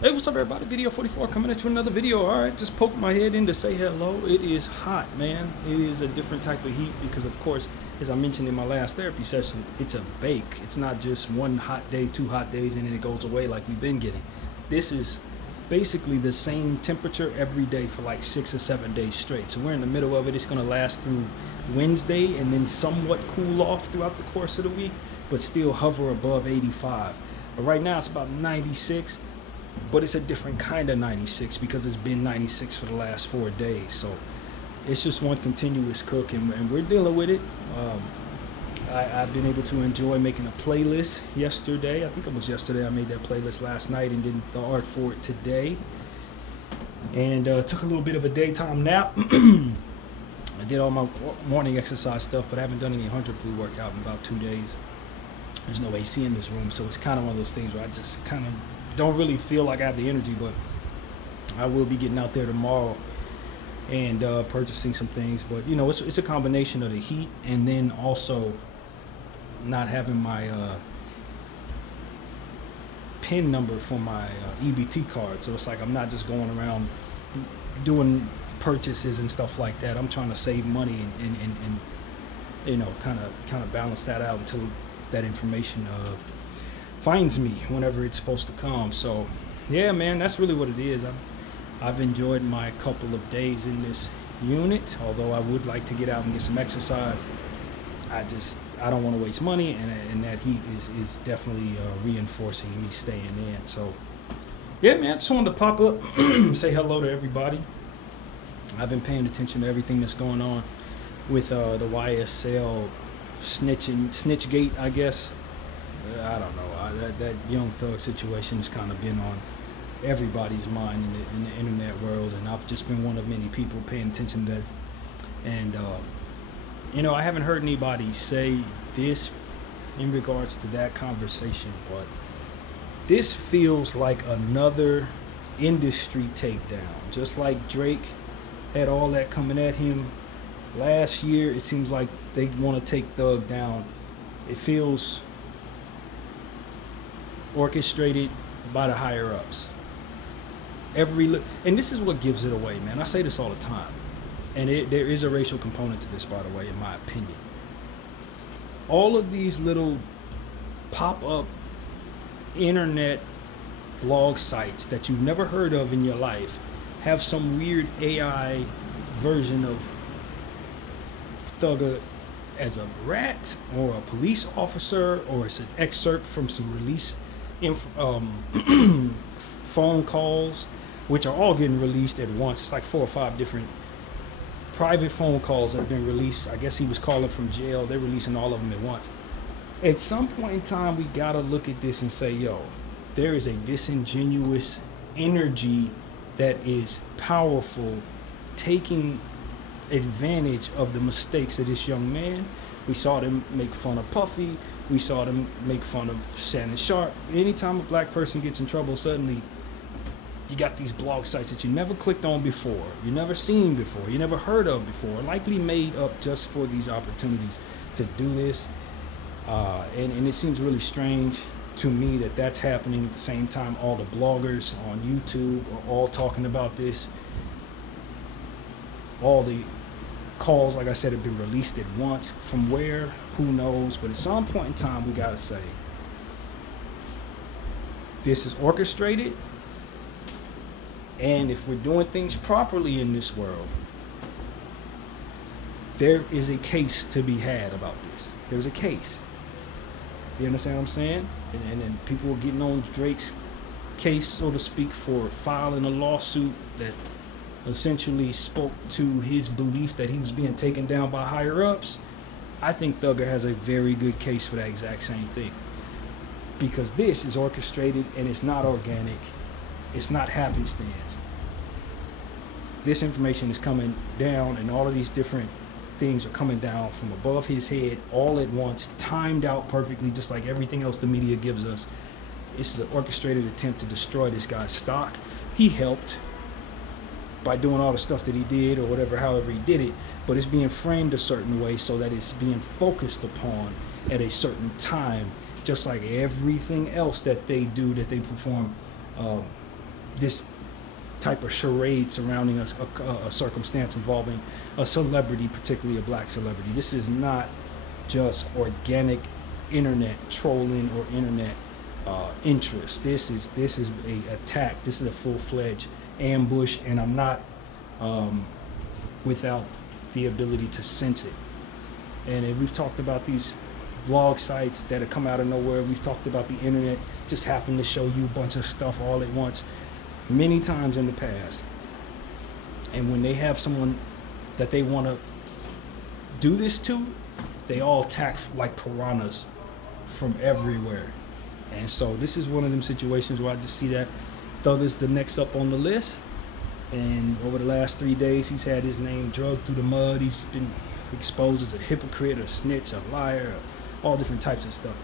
Hey, what's up, everybody? Bdf 44 coming at you another video. All right, just poke my head in to say hello. It is hot, man. It is a different type of heat because, of course, as I mentioned in my last therapy session, it's a bake. It's not just one hot day, 2 hot days, and then it goes away like we've been getting. This is basically the same temperature every day for like 6 or 7 days straight. So we're in the middle of it. It's going to last through Wednesday and then somewhat cool off throughout the course of the week, but still hover above 85. But right now it's about 96. But it's a different kind of 96 because it's been 96 for the last 4 days. So it's just one continuous cook, and we're dealing with it. I've been able to enjoy making a playlist yesterday. I think it was yesterday I made that playlist last night and did the art for it today. And took a little bit of a daytime nap. I did all my morning exercise stuff, but I haven't done any 100 blue workout in about 2 days. There's no AC in this room, so it's kind of one of those things where I just kind of don't really feel like I have the energy, but I will be getting out there tomorrow and purchasing some things. But you know, it's a combination of the heat and then also not having my PIN number for my EBT card. So it's like I'm not just going around doing purchases and stuff like that. I'm trying to save money and you know, kind of balance that out until that information finds me whenever it's supposed to come. So yeah, man, that's really what it is. I've enjoyed my couple of days in this unit, although I would like to get out and get some exercise. I don't want to waste money, and that heat is definitely reinforcing me staying in. So yeah, man, just wanted to pop up, say hello to everybody. I've been paying attention to everything that's going on with the YSL snitchgate, I guess. I don't know. That Young Thug situation has kind of been on everybody's mind in the internet world, and I've just been one of many people paying attention to that. And you know, I haven't heard anybody say this in regards to that conversation, but this feels like another industry takedown. Just like Drake had all that coming at him last year, it seems like they want to take Thug down. It feels orchestrated by the higher ups. And this is what gives it away, man. I say this all the time, and there is a racial component to this, by the way, in my opinion. All of these little pop-up internet blog sites that you've never heard of in your life have some weird AI version of Thugger as a rat or a police officer, or it's an excerpt from some release phone calls, which are all getting released at once. It's like 4 or 5 different private phone calls that have been released. I guess he was calling from jail. They're releasing all of them at once. At some point in time, we gotta look at this and say, yo, there is a disingenuous energy that is powerful, taking advantage of the mistakes of this young man. We saw them make fun of Puffy. We saw them make fun of Shannon Sharp. Anytime a black person gets in trouble, suddenly you got these blog sites that you never clicked on before, you never seen before, you never heard of before, likely made up just for these opportunities to do this. And it seems really strange to me that that's happening at the same time all the bloggers on YouTube are all talking about this. All the calls, like I said, have been released at once. From where? Who knows? But at some point in time, we gotta say this is orchestrated, and if we're doing things properly in this world, there is a case to be had about this. There's a case. You understand what I'm saying? And then people are getting on Drake's case, so to speak, for filing a lawsuit that essentially spoke to his belief that he was being taken down by higher ups. I think Thugger has a very good case for that exact same thing, because this is orchestrated and it's not organic. It's not happenstance. This information is coming down, and all of these different things are coming down from above his head all at once, timed out perfectly, just like everything else the media gives us. This is an orchestrated attempt to destroy this guy's stock. He helped by doing all the stuff that he did, or whatever, however he did it, but it's being framed a certain way so that it's being focused upon at a certain time, just like everything else that they do, that they perform this type of charade surrounding a circumstance involving a celebrity, particularly a black celebrity. This is not just organic internet trolling or internet interest. This is a attack. This is a full-fledged ambush, and I'm not without the ability to sense it. And we've talked about these blog sites that have come out of nowhere. We've talked about the internet just happened to show you a bunch of stuff all at once many times in the past. And when they have someone that they want to do this to, they all attack like piranhas from everywhere. And so this is one of them situations where I just see that Thug is the next up on the list. And over the last 3 days, he's had his name dragged through the mud. He's been exposed as a hypocrite, a snitch, a liar, all different types of stuff.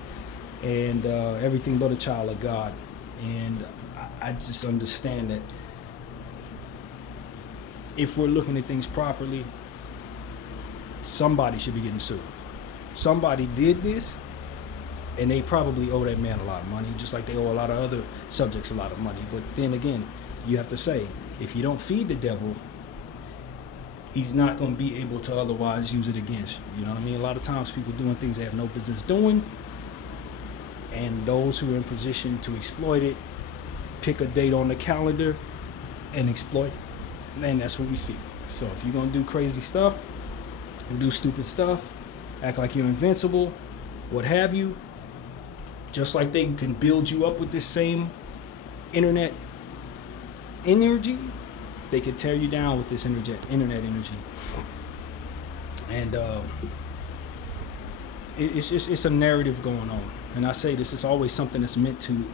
And everything but a child of God. And I just understand that if we're looking at things properly, somebody should be getting sued. Somebody did this, and they probably owe that man a lot of money, just like they owe a lot of other subjects a lot of money. But then again, you have to say, if you don't feed the devil, he's not going to be able to otherwise use it against you. You know what I mean? A lot of times people doing things they have no business doing, and those who are in position to exploit it pick a date on the calendar and exploit, and that's what we see. So if you're going to do crazy stuff and do stupid stuff, act like you're invincible, what have you, just like they can build you up with this same internet energy, they could tear you down with this internet energy. And it's a narrative going on. And I say this is always something that's meant to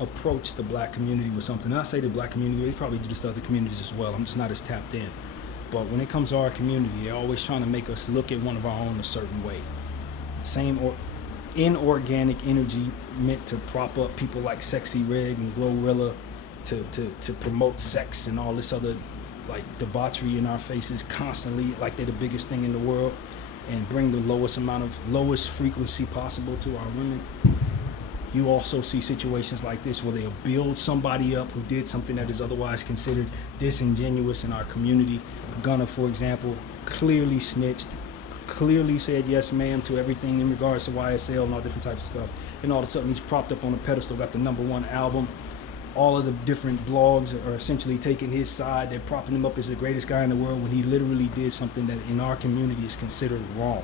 approach the black community with something. And I say the black community, they probably do this to other communities as well. I'm just not as tapped in. But when it comes to our community, they're always trying to make us look at one of our own a certain way. Same or inorganic energy meant to prop up people like Sexy Red and Glorilla to promote sex and all this other like debauchery in our faces constantly, like they're the biggest thing in the world, and bring the lowest frequency possible to our women. You also see situations like this where they'll build somebody up who did something that is otherwise considered disingenuous in our community. Gunna, for example, clearly snitched, clearly said yes ma'am to everything in regards to YSL and all different types of stuff. And all of a sudden he's propped up on a pedestal, got the #1 album. All of the different blogs are essentially taking his side. They're propping him up as the greatest guy in the world when he literally did something that in our community is considered wrong.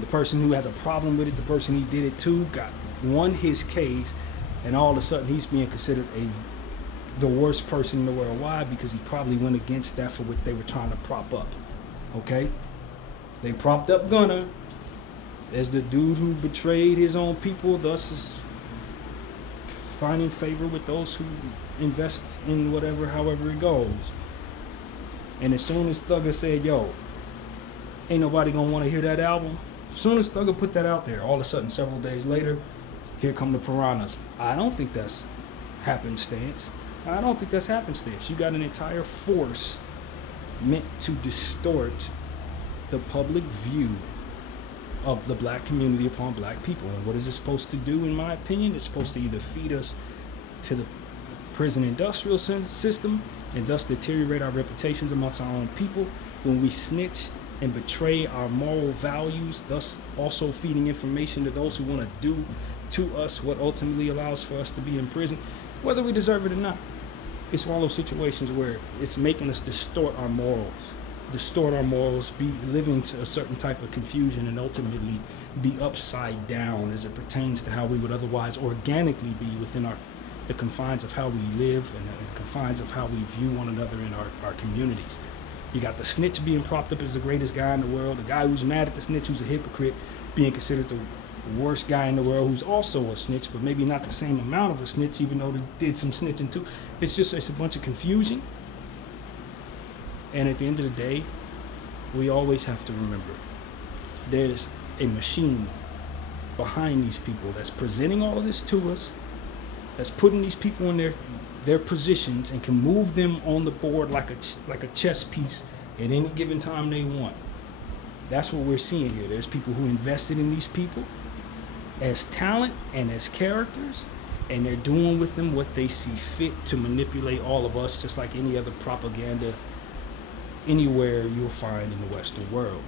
The person who has a problem with it, the person he did it to, won his case, and all of a sudden he's being considered the worst person in the world. Why? Because he probably went against that for which they were trying to prop up. Okay? They propped up Gunna as the dude who betrayed his own people, thus is finding favor with those who invest in whatever, however it goes. And as soon as Thugger said, yo, ain't nobody gonna want to hear that album, as soon as Thugger put that out there, all of a sudden, several days later, here come the piranhas. I don't think that's happenstance. I don't think that's happenstance. You got an entire force meant to distort the public view of the black community upon black people. And what is it supposed to do, in my opinion? It's supposed to either feed us to the prison industrial system and thus deteriorate our reputations amongst our own people when we snitch and betray our moral values, thus also feeding information to those who want to do to us what ultimately allows for us to be in prison, whether we deserve it or not. It's one of those situations where it's making us distort our morals, be living to a certain type of confusion, and ultimately be upside down as it pertains to how we would otherwise organically be within the confines of how we live and the confines of how we view one another in our communities. You got the snitch being propped up as the greatest guy in the world, the guy who's mad at the snitch, who's a hypocrite, being considered the worst guy in the world, who's also a snitch, but maybe not the same amount of a snitch, even though they did some snitching too. It's a bunch of confusion. And at the end of the day, we always have to remember there's a machine behind these people that's presenting all of this to us, that's putting these people in their positions and can move them on the board like a chess piece at any given time they want. That's what we're seeing here. There's people who invested in these people as talent and as characters, and they're doing with them what they see fit to manipulate all of us, just like any other propaganda anywhere you'll find in the Western world.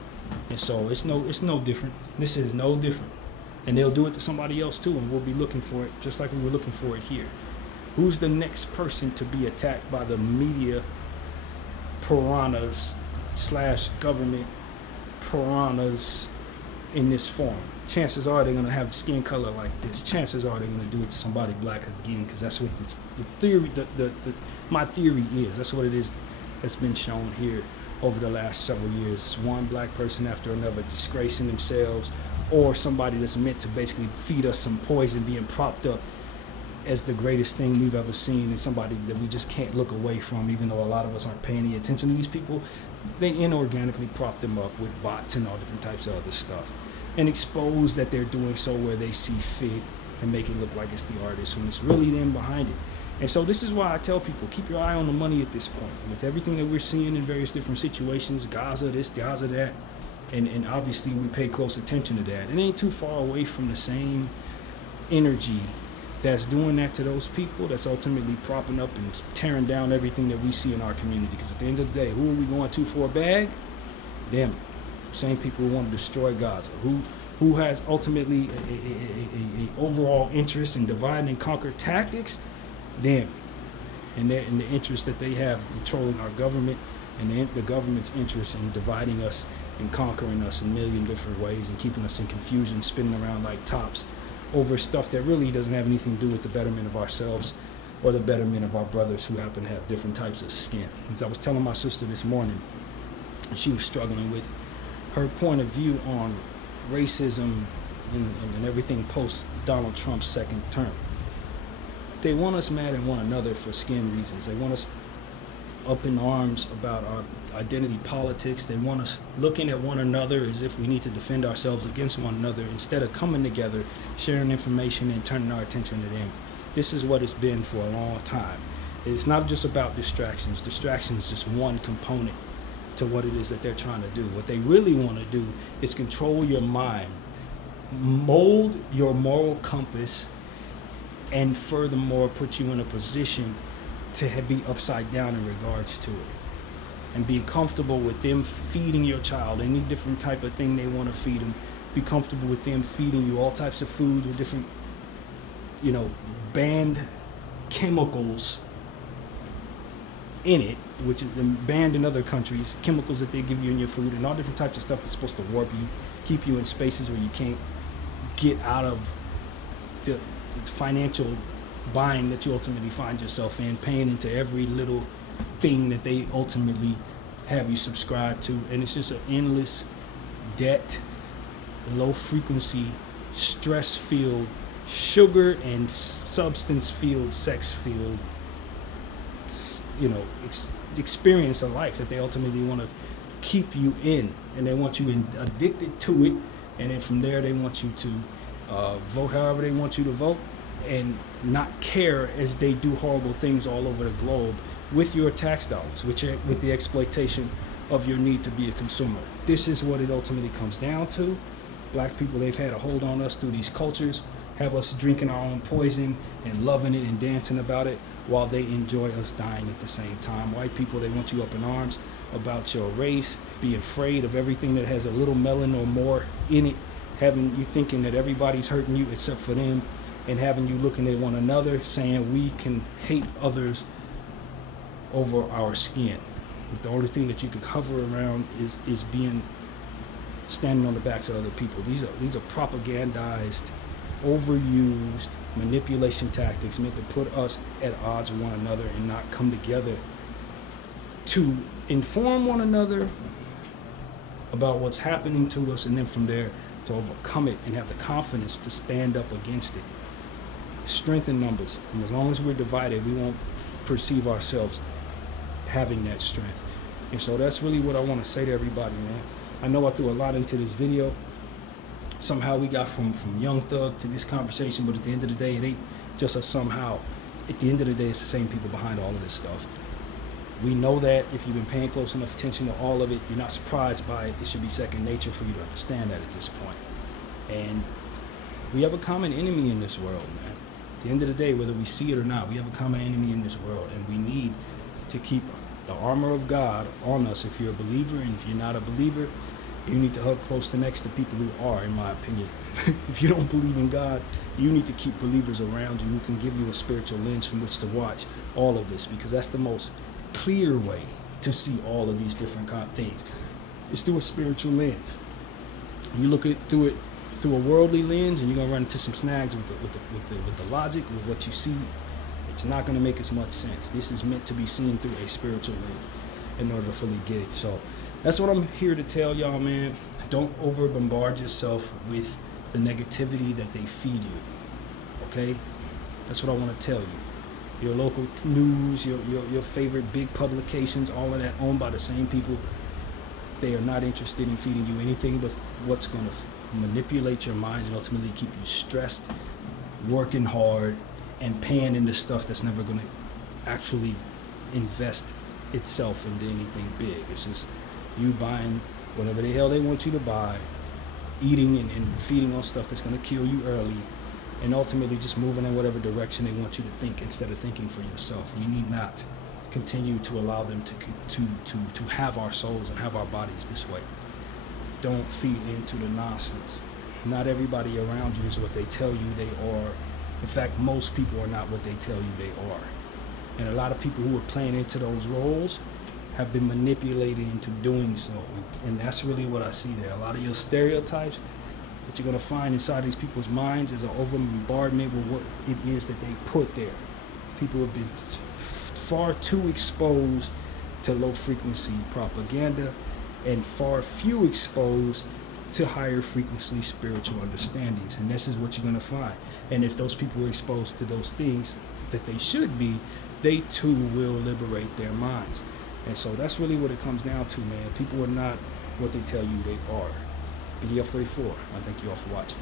And so it's no different. This is no different. And they'll do it to somebody else too, and we'll be looking for it just like we were looking for it here. Who's the next person to be attacked by the media piranhas / government piranhas in this form? Chances are they're going to have skin color like this. Chances are they're going to do it to somebody black again, because that's what the theory, my theory is. That's what it is that's been shown here over the last several years. It's one black person after another disgracing themselves, or somebody that's meant to basically feed us some poison being propped up as the greatest thing we've ever seen, and somebody that we just can't look away from, even though a lot of us aren't paying any attention to these people. They inorganically prop them up with bots and all different types of other stuff, and expose that they're doing so where they see fit, and make it look like it's the artist when it's really them behind it. And so this is why I tell people, keep your eye on the money at this point. With everything that we're seeing in various different situations, Gaza this, Gaza that, and obviously we pay close attention to that. It ain't too far away from the same energy that's doing that to those people, that's ultimately propping up and tearing down everything that we see in our community. Because at the end of the day, who are we going to for a bag? Them same people who want to destroy Gaza, who has ultimately a overall interest in divide and conquer tactics. Them, and the interest that they have in controlling our government, and the government's interest in dividing us and conquering us in a million different ways, and keeping us in confusion, spinning around like tops over stuff that really doesn't have anything to do with the betterment of ourselves or the betterment of our brothers who happen to have different types of skin. As I was telling my sister this morning, she was struggling with her point of view on racism and everything post Donald Trump's second term. They want us mad at one another for skin reasons. They want us up in arms about our identity politics. They want us looking at one another as if we need to defend ourselves against one another, instead of coming together, sharing information, and turning our attention to them. This is what it's been for a long time. It's not just about distractions. Distractions is just one component to what it is that they're trying to do. What they really want to do is control your mind, mold your moral compass, and furthermore put you in a position to be upside down in regards to it, and be comfortable with them feeding your child any different type of thing they want to feed them. Be comfortable with them feeding you all types of foods with different, banned chemicals in it, which is banned in other countries, chemicals that they give you in your food, and all different types of stuff that's supposed to warp you, keep you in spaces where you can't get out of the financial bind that you ultimately find yourself in, paying into every little thing that they ultimately have you subscribe to. And it's just an endless debt, low frequency, stress filled, sugar and substance filled, sex filled, experience of life that they ultimately want to keep you in, and they want you addicted to it. And then from there they want you to vote however they want you to vote, and not care as they do horrible things all over the globe with your tax dollars, with the exploitation of your need to be a consumer. This is what it ultimately comes down to. Black people, they've had a hold on us through these cultures, have us drinking our own poison and loving it and dancing about it, while they enjoy us dying at the same time. White people, they want you up in arms about your race, be afraid of everything that has a little melanin or more in it, having you thinking that everybody's hurting you except for them, and having you looking at one another, saying we can hate others over our skin. The only thing that you could hover around is being standing on the backs of other people. These are propagandized, overused manipulation tactics meant to put us at odds with one another and not come together to inform one another about what's happening to us, and then from there to overcome it and have the confidence to stand up against it. Strength in numbers, and as long as we're divided, we won't perceive ourselves having that strength. And so that's really what I want to say to everybody, man. I know I threw a lot into this video. Somehow we got from Young Thug to this conversation, but at the end of the day, it ain't just a somehow. At the end of the day, it's the same people behind all of this stuff. We know that. If you've been paying close enough attention to all of it, you're not surprised by it. It should be second nature for you to understand that at this point. And we have a common enemy in this world, man. At the end of the day, whether we see it or not, we have a common enemy in this world, and we need to keep the armor of God on us. If you're a believer, and if you're not a believer, you need to hug close to next to people who are, in my opinion. If you don't believe in God, you need to keep believers around you who can give you a spiritual lens from which to watch all of this, because that's the most clear way to see all of these different kind of things. It's through a spiritual lens. You look at through it through a worldly lens, and you're gonna run into some snags with the logic, with what you see. It's not gonna make as much sense. This is meant to be seen through a spiritual lens in order to fully get it. So that's what I'm here to tell y'all, man. Don't over bombard yourself with the negativity that they feed you. Okay? That's what I want to tell you. Your local news, your favorite big publications, all of that owned by the same people, they are not interested in feeding you anything but what's going to manipulate your mind and ultimately keep you stressed, working hard, and paying into stuff that's never going to actually invest itself into anything big. It's just you buying whatever the hell they want you to buy, eating and feeding on stuff that's going to kill you early, and ultimately just moving in whatever direction they want you to think instead of thinking for yourself. We need not continue to allow them to have our souls and have our bodies this way. Don't feed into the nonsense. Not everybody around you is what they tell you they are. In fact, most people are not what they tell you they are. And a lot of people who are playing into those roles have been manipulated into doing so. And that's really what I see there. A lot of your stereotypes, what you're going to find inside these people's minds is an over bombardment with what it is that they put there. People have been far too exposed to low frequency propaganda and far few exposed to higher frequency spiritual understandings. And this is what you're going to find. And if those people are exposed to those things that they should be, they too will liberate their minds. And so that's really what it comes down to, man. People are not what they tell you they are. Bdf 44, I thank you all for watching.